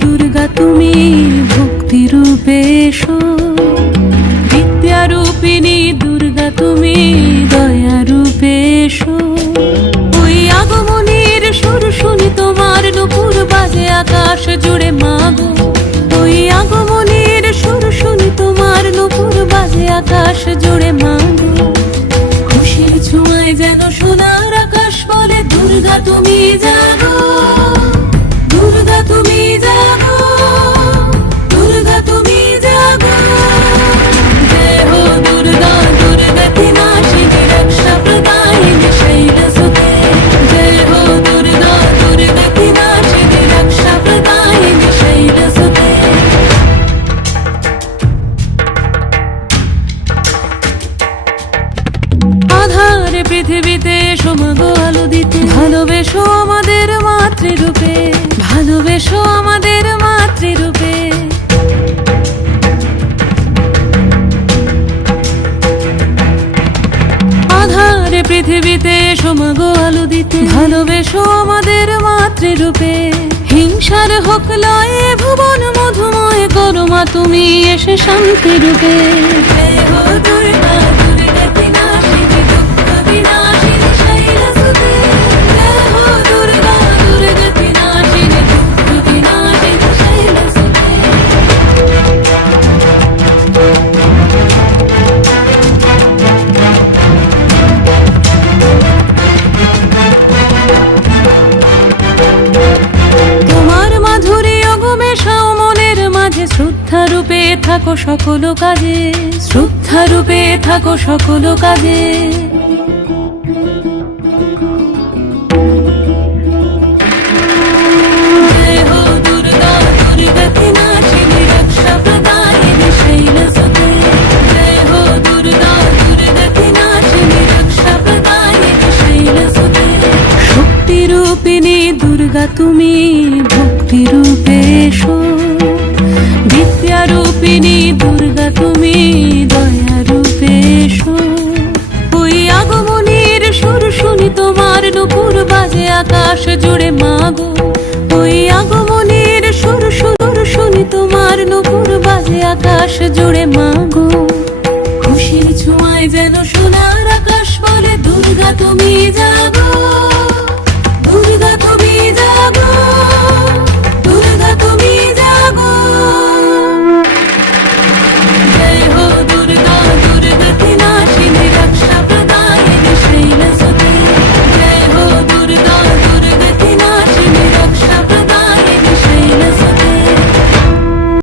দুর্গা তুমি ভক্তি রূপে এসো। বিদ্যা রূপিণী দুর্গা তুমি দয়া রূপে এসো। ওই আগমনীর সুর শুনি তোমার নুপুর বাজে আকাশ জুড়ে মাগো। ওই আগমনীর সুর শুনি তোমার নুপুর বাজে আকাশ জুড়ে মাগো। খুশির ছোঁয়ায় যেন সোনার আকাশ বলে দুর্গা তুমি জাগো, দুর্গা তুমি জাগো, দুর্গা তুমি জাগো। জয় হো দুর্গা দুর্গতি নাশিনী রক্ষা প্রদায়িনী শৈলসুতে। জয় হো দুর্গা দুর্গতি নাশিনী রক্ষা প্রদায়িনী শৈলসুতে। আধারে পৃথিবীতে সমাগো আলো দিতে। ভালোবেসো আমাদের মাতৃরূপে, ভালোবেসো আমাদের মাতৃরূপে। আধারে পৃথিবীতে সমাগো আলো দিতে। ভালোবেসো আমাদের মাতৃরূপে। হিংসার হোক লয়ে ভুবন মধুময় করো মা তুমি এসে শান্তি রূপে। জয় হো দুর্গা দুর্গতি নাশিনী দুঃখ বিনাশিনী শৈলসুতে। জয় হো দুর্গা দুর্গতি নাশিনী দুঃখ বিনাশিনী শৈলসুতে। তোমার মাধুরী অগমেশাও মনের মাঝে। শ্রদ্ধা রূপে থাকো সকল কাজে, শ্রদ্ধা রূপে থাকো সকল কাজে। জয় হো দুর্গা দুর্গতি নাশিনী রক্ষা প্রদায়িনী শৈলসুতে। জয় হো দুর্গা দুর্গতি নাশিনী রক্ষা প্রদায়িনী শৈলসুতে। শক্তি রূপিণী দুর্গা তুমি ভক্তি রূপে এসো। বিদ্যা রূপিণী দুর্গা তুমি দয়া রূপে এসো। ওই আগমনীর সুর শুনি তোমার নুপুর বাজে আকাশ জুড়ে মাগো। ওই আগমনীর সুর শুনি তোমার নুপুর বাজে আকাশ জুড়ে মাগো। খুশির ছোঁয়ায় যেন সোনার আকাশ বলে দুর্গা তুমি জাগো।